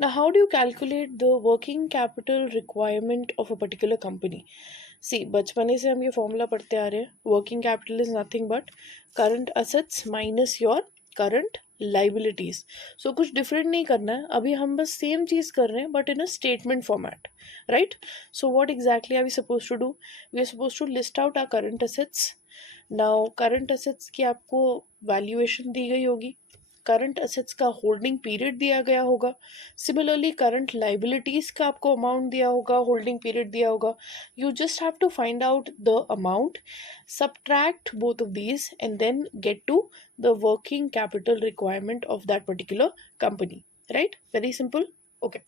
Now, how do you calculate the working capital requirement of a particular company? See, बचपने से हम ये formula पढ़ते आ रहे हैं. Working capital is nothing but current assets minus your current liabilities. So कुछ डिफरेंट नहीं करना है, अभी हम बस सेम चीज कर रहे हैं but in a statement format, right? So what exactly are we suppose to do? We are suppose to list out our current assets. Now current assets की आपको वैल्यूएशन दी गई होगी, करंट असेट्स का होल्डिंग पीरियड दिया गया होगा, similarly current liabilities का आपको अमाउंट दिया होगा, होल्डिंग पीरियड दिया होगा. You just have to find out the amount, subtract both of these and then get to the working capital requirement of that particular company, right? Very simple. Okay,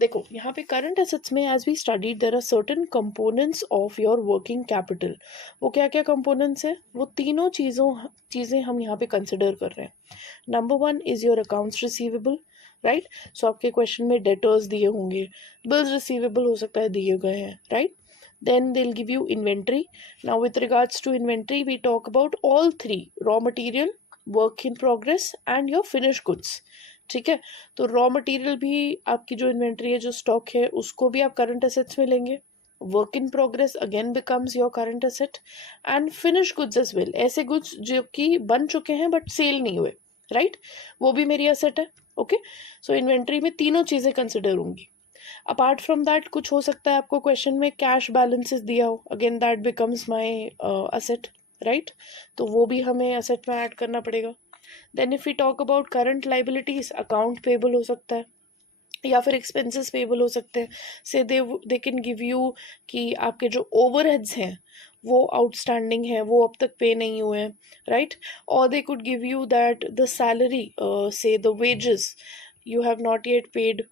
देखो यहाँ पे current assets में as we studied there are certain components of your working capital. वो क्या क्या components है? वो तीनों चीज़ें हम यहाँ पे कंसिडर कर रहे हैं. Number one is your accounts receivable, right? सो आपके क्वेश्चन में डेटर्स दिए होंगे, बिल्स रिसीवेबल हो सकता है दिए गए हैं, right? Then they'll give you inventory. Now with regards to inventory, we talk about all three: raw material, work in progress and your finished goods. ठीक है, तो रॉ मटेरियल भी आपकी जो इन्वेंट्री है, जो स्टॉक है, उसको भी आप करंट एसेट्स में लेंगे. Work in progress again becomes your current asset and finish goods as well. ऐसे गुड्स जो कि बन चुके हैं बट सेल नहीं हुए, राइट? वो भी मेरी एसेट है. ओके, सो इन्वेंट्री में तीनों चीज़ें कंसिडर होंगी. अपार्ट फ्रॉम दैट कुछ हो सकता है आपको क्वेश्चन में कैश बैलेंसेस दिया हो, again that becomes my asset, right? तो वो भी हमें असेट में ऐड करना पड़ेगा. Then if we talk about current liabilities, account payable हो सकता है या फिर एक्सपेंसेस पेबल हो सकते हैं. से दे कैन गिव यू कि आपके जो ओवरहेड्स हैं वो आउटस्टैंडिंग है, वो अब तक पे नहीं हुए हैं, राइट? और they could give you that the salary, say the wages you have not yet paid,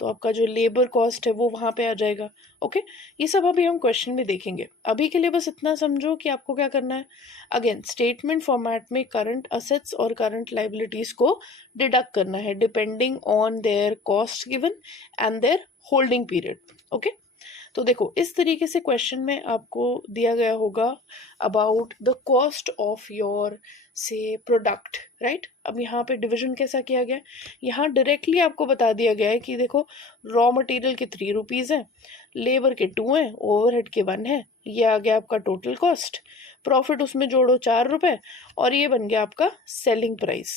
तो आपका जो लेबर कॉस्ट है वो वहाँ पे आ जाएगा. ओके, ये सब अभी हम क्वेश्चन में देखेंगे. अभी के लिए बस इतना समझो कि आपको क्या करना है. अगेन स्टेटमेंट फॉर्मेट में करंट असेट्स और करंट लाइबिलिटीज को डिडक्ट करना है depending on their cost given and their holding period. Okay, तो देखो इस तरीके से क्वेश्चन में आपको दिया गया होगा about the cost of your से प्रोडक्ट, राइट? अब यहाँ पे डिवीजन कैसा किया गया? यहाँ डायरेक्टली आपको बता दिया गया है कि देखो रॉ मटेरियल के 3 रुपीज़ हैं, लेबर के 2 हैं, ओवरहेड के 1 है. ये आ गया आपका टोटल कॉस्ट. प्रॉफिट उसमें जोड़ो 4 रुपए और ये बन गया आपका सेलिंग प्राइस.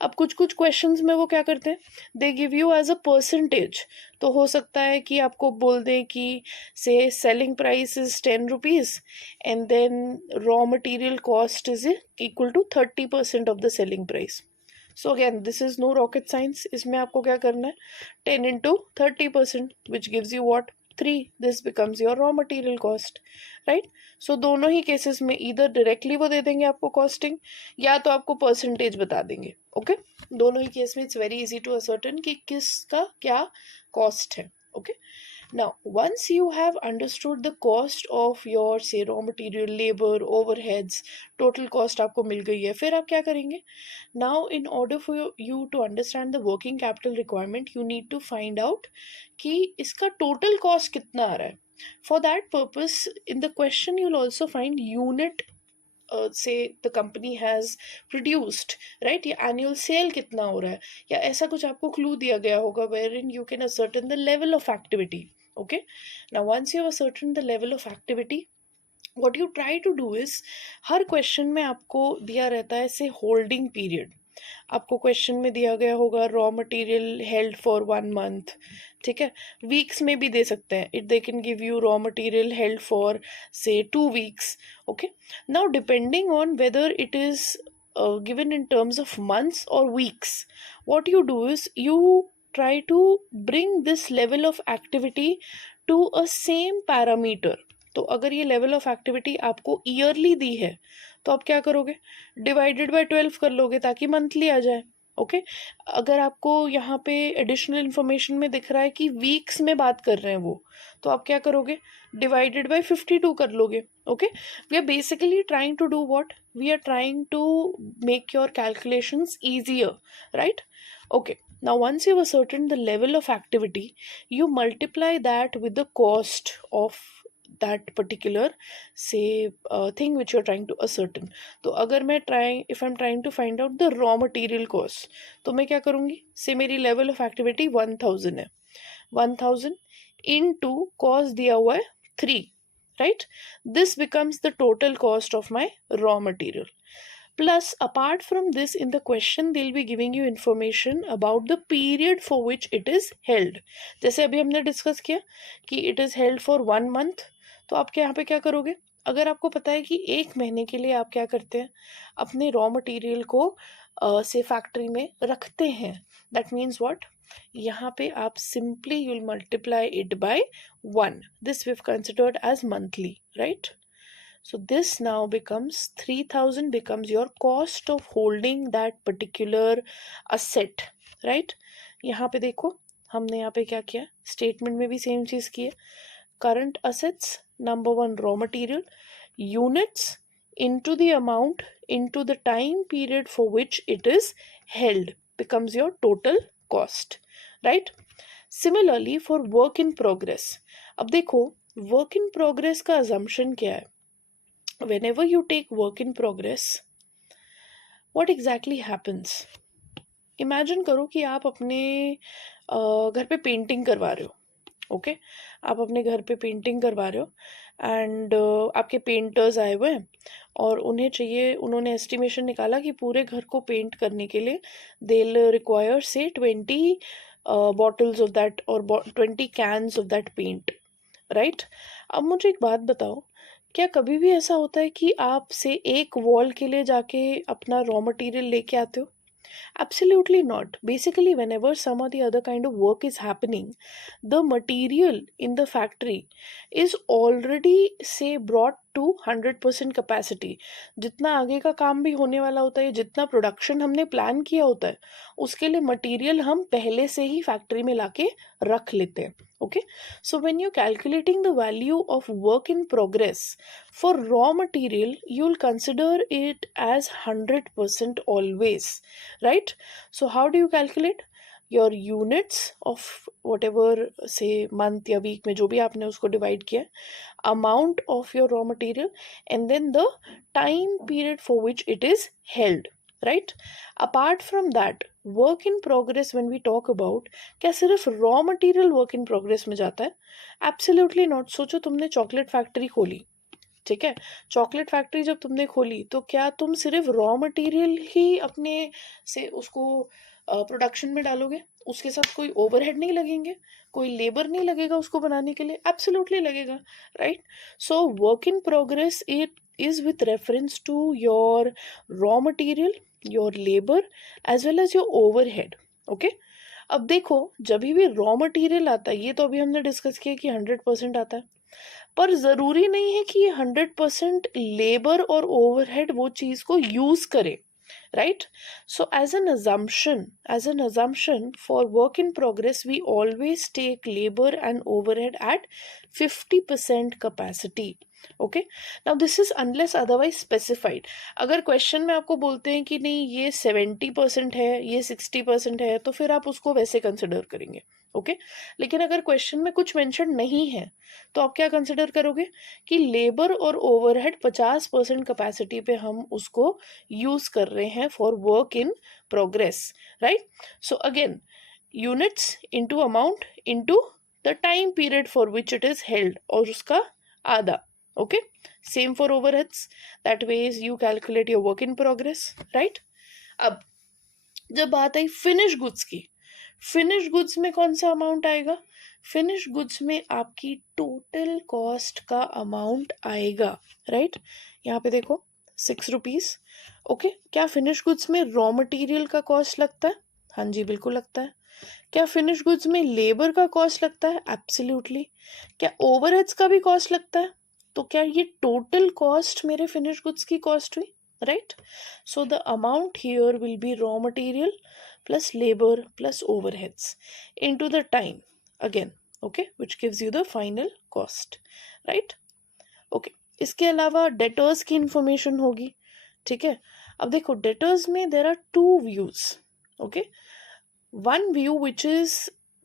अब कुछ कुछ क्वेश्चंस में वो क्या करते हैं, they give you as a percentage. तो हो सकता है कि आपको बोल दें कि say selling price is 10 rupees and then raw material cost is equal to 30% of the selling price. So again this is no rocket science. इसमें आपको क्या करना है, 10 into 30% which gives you what, 3. This becomes your raw material cost, right? So दोनों ही cases में इधर directly वो दे देंगे आपको कॉस्टिंग या तो आपको परसेंटेज बता देंगे. ओके, दोनों ही केस में it's very easy to ascertain कि किसका क्या कॉस्ट है. Okay, now once you have understood the cost of your say raw material, labor, overheads, total cost आपको मिल गई है, फिर आप क्या करेंगे? now in order for you to understand the working capital requirement, you need to find out कि इसका total cost कितना आ रहा है. for that purpose in the question you'll also find unit, say the company has produced, right? या annual sale कितना हो रहा है, या ऐसा कुछ आपको क्लू दिया गया होगा wherein you can ascertain the level of activity. Okay, now once you have ascertained the level of activity, what you try to do is, her question में आपको दिया रहता है से होल्डिंग पीरियड. आपको क्वेश्चन में दिया गया होगा raw material held for 1 month, ठीक है? वीक्स में भी दे सकते हैं, it they can give you raw material held for से 2 weeks. Okay, now depending on whether it is given in terms of months or weeks, what you do is you try to bring this level of activity to a same parameter. तो अगर ये level of activity आपको yearly दी है तो आप क्या करोगे, divided by 12 कर लोगे ताकि मंथली आ जाए. ओके, अगर आपको यहाँ पे एडिशनल इंफॉर्मेशन में दिख रहा है कि वीक्स में बात कर रहे हैं वो, तो आप क्या करोगे, डिवाइडेड बाय 52 कर लोगे. Okay, we are basically trying to do what, we are trying to make your calculations easier, right? Okay, now once you've ascertained the level of activity, you multiply that with the cost of that particular say thing which you're trying to ascertain. तो अगर मैं if I'm trying to find out the raw material cost, तो मैं क्या करूँगी, से मेरी level of activity 1000 है, 1000 into cost दिया हुआ है 3, right? This becomes the total cost of my raw material. Plus, apart from this, in the question, they'll be giving you information about the period for which it is held. जैसे अभी हमने discuss किया कि it is held for 1 month, तो आप यहाँ पे क्या करोगे, अगर आपको पता है कि 1 महीने के लिए आप क्या करते हैं, अपने रॉ मटेरियल को से फैक्ट्री में रखते हैं, दैट मीन्स व्हाट, यहाँ पे आप simply you will multiply it by 1. This we have considered as monthly, right? So this now becomes 3000 becomes your cost of holding that particular asset, right? यहाँ पे देखो हमने यहाँ पे क्या किया, स्टेटमेंट में भी सेम चीज की है. Current assets number 1 raw material units into the amount into the time period for which it is held becomes your total cost, right? Similarly for work in progress, अब देखो work in progress का assumption क्या है, whenever you take work in progress, what exactly happens? Imagine करो कि आप अपने घर पे पेंटिंग करवा रहे हो, ओके आप अपने घर पे पेंटिंग करवा रहे हो एंड आपके पेंटर्स आए हुए हैं और उन्हें चाहिए, उन्होंने एस्टिमेशन निकाला कि पूरे घर को पेंट करने के लिए दे विल रिक्वायर से 20 बॉटल्स ऑफ दैट और 20 cans of that paint, right? अब मुझे एक बात बताओ, क्या कभी भी ऐसा होता है कि आप से एक वॉल के लिए जाके अपना रॉ मटेरियल लेके आते हो? Absolutely not. Basically, whenever some or the other kind of work is happening, the material in the factory is already say brought to 100% capacity. जितना आगे का काम भी होने वाला होता है, जितना प्रोडक्शन हमने प्लान किया होता है, उसके लिए मटेरियल हम पहले से ही फैक्ट्री में लाके रख लेते हैं. Okay, so when you're calculating the value of work in progress for raw material, you'll consider it as 100% always, right? So how do you calculate? Your units of whatever say month या week में जो भी आपने उसको divide किया, amount of your raw material and then the time period for which it is held, right? Apart from that, work in progress when we talk about, क्या सिर्फ raw material work in progress में जाता है? Absolutely not. सोचो तुमने chocolate factory खोली, ठीक है, चॉकलेट फैक्ट्री जब तुमने खोली तो क्या तुम सिर्फ रॉ मटेरियल ही अपने से उसको प्रोडक्शन में डालोगे? उसके साथ कोई ओवरहेड नहीं लगेंगे, कोई लेबर नहीं लगेगा उसको बनाने के लिए? एब्सोल्युटली लगेगा, right? So work in progress it is with reference to your raw material, your labour as well as your overhead. Okay, अब देखो जब भी रॉ मटेरियल आता है, ये तो अभी हमने डिस्कस किया कि 100% आता है, पर जरूरी नहीं है कि ये 100% लेबर और ओवरहेड वो चीज को यूज करे, right? So as an assumption for work in progress, we always take labor and overhead at 50% capacity. Okay, now this is unless otherwise specified. अगर क्वेश्चन में आपको बोलते हैं कि नहीं ये 70% है, ये 60% है, तो फिर आप उसको वैसे कंसिडर करेंगे, ओके? लेकिन अगर क्वेश्चन में कुछ मेंशन नहीं है तो आप क्या कंसिडर करोगे कि लेबर और ओवरहेड 50% कैपेसिटी पे हम उसको यूज कर रहे हैं for work in progress, right? So again units into amount into the time period for which it is held और उसका आधा. Okay, same for overheads. That ways you calculate your work in progress, right? अब जब बात I finish goods की, finish goods में कौन सा अमाउंट आएगा? फिनिश गुड्स में आपकी टोटल कॉस्ट का अमाउंट आएगा, राइट? यहाँ पे देखो 6 रुपीज. ओके, क्या फिनिश गुड्स में रॉ मटेरियल का कॉस्ट लगता है? हाँ जी, बिल्कुल लगता है. क्या फिनिश गुड्स में लेबर का कॉस्ट लगता है? एब्सोल्युटली. क्या ओवरहेड्स का भी कॉस्ट लगता है? तो क्या ये टोटल कॉस्ट मेरे फिनिश गुड्स की कॉस्ट हुई, right? So the amount here will be raw material plus labour plus overheads into the time again, okay, which gives you the final cost, right? Okay, इसके अलावा debtors की information होगी, ठीक है? अब देखो डेटर्स में there are 2 views, okay? One view which is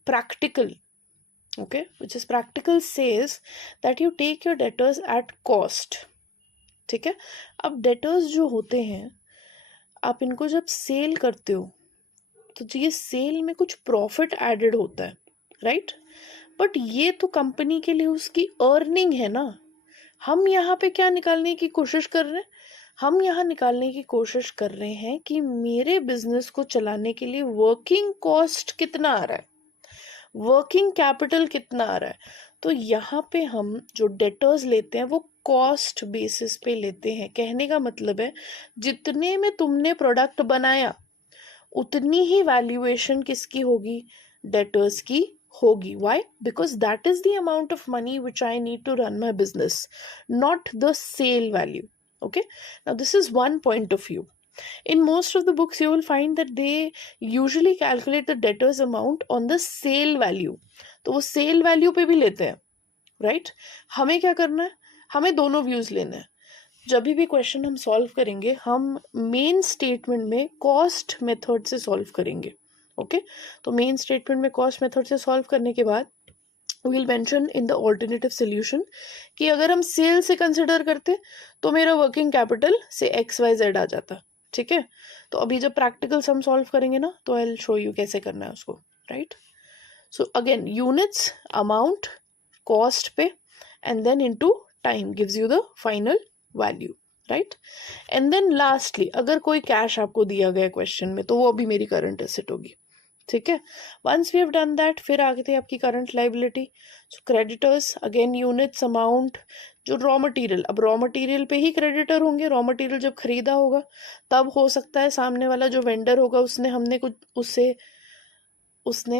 practical, okay, which is practical says that you take your debtors at cost. ठीक है, अब डेटर्स जो होते हैं आप इनको जब सेल करते हो तो ये सेल में कुछ प्रॉफिट एडेड होता है, राइट? बट ये तो कंपनी के लिए उसकी अर्निंग है ना। हम यहाँ पे क्या निकालने की कोशिश कर रहे हैं? हम यहाँ निकालने की कोशिश कर रहे हैं कि मेरे बिजनेस को चलाने के लिए वर्किंग कॉस्ट कितना आ रहा है, वर्किंग कैपिटल कितना आ रहा है। तो यहाँ पे हम जो डेटर्स लेते हैं वो कॉस्ट बेसिस पे लेते हैं। कहने का मतलब है जितने में तुमने प्रोडक्ट बनाया उतनी ही वैल्यूएशन किसकी होगी? डेटर्स की होगी. Why? Because that is the amount of money which I need to run my business, not the sale value. Okay, now this is one point of view. In most of the books you will find that they usually calculate the debtors amount on the sale value. तो वो sale value पे भी लेते हैं, right? हमें क्या करना है? हमें दोनों views लेने हैं. जब भी क्वेश्चन हम सॉल्व करेंगे हम मेन स्टेटमेंट में कॉस्ट मेथड से सॉल्व करेंगे. ओके, तो मेन स्टेटमेंट में कॉस्ट मेथड से सॉल्व करने के बाद we will mention in the alternative solution कि अगर हम सेल से कंसिडर करते तो मेरा वर्किंग कैपिटल से XYZ आ जाता. ठीक है, तो अभी जब प्रैक्टिकल सम सॉल्व करेंगे ना तो आई विल शो यू कैसे करना है उसको, right? So again units, amount, cost पे and then into time gives you the final value, right? And then lastly अगर कोई कैश आपको दिया गया क्वेश्चन में तो वो अभी मेरी करंट एसेट होगी. ठीक है, once we have done that फिर आगे थे आपकी current liability. So creditors again units, amount, जो रॉ मटेरियल, अब रॉ मटेरियल पे ही क्रेडिटर होंगे. रॉ मटेरियल जब खरीदा होगा तब हो सकता है सामने वाला जो वेंडर होगा उसने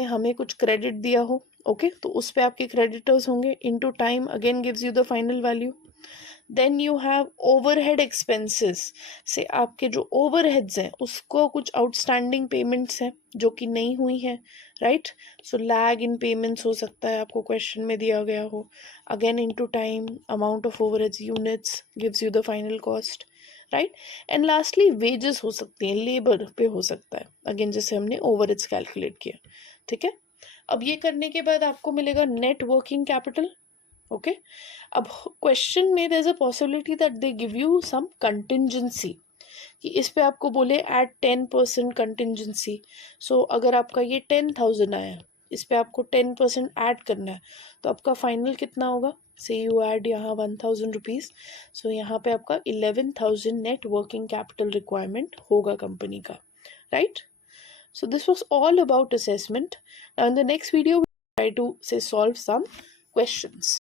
हमें कुछ क्रेडिट दिया हो. ओके, तो उस पे आपके क्रेडिटर्स होंगे. Into time again gives you the final value. Then you have overhead expenses से आपके जो ओवरहेड्स हैं उसको कुछ आउटस्टैंडिंग पेमेंट्स हैं जो कि नहीं हुई हैं, राइट? सो लैग इन पेमेंट्स हो सकता है आपको क्वेश्चन में दिया गया हो. Again into time, amount of overheads, units gives you the final cost, right? And lastly wages हो सकते हैं, लेबर पे हो सकता है, अगेन जैसे हमने ओवरहेड्स कैलकुलेट किया. ठीक है, अब ये करने के बाद आपको मिलेगा नेट वर्किंग कैपिटल. ओके, अब क्वेश्चन में there is a possibility that they give you some contingency कि इस पे आपको बोले एट 10% कंटिंजेंसी. सो अगर आपका ये 10,000 आया, इस पे आपको 10% ऐड करना है तो आपका फाइनल कितना होगा? से यू ऐड यहाँ 1,000 रुपीज़. सो यहाँ पे आपका 11,000 नेट वर्किंग कैपिटल रिक्वायरमेंट होगा कंपनी का, right? So this was all about assessment. Now in the next video we try to say solve some questions.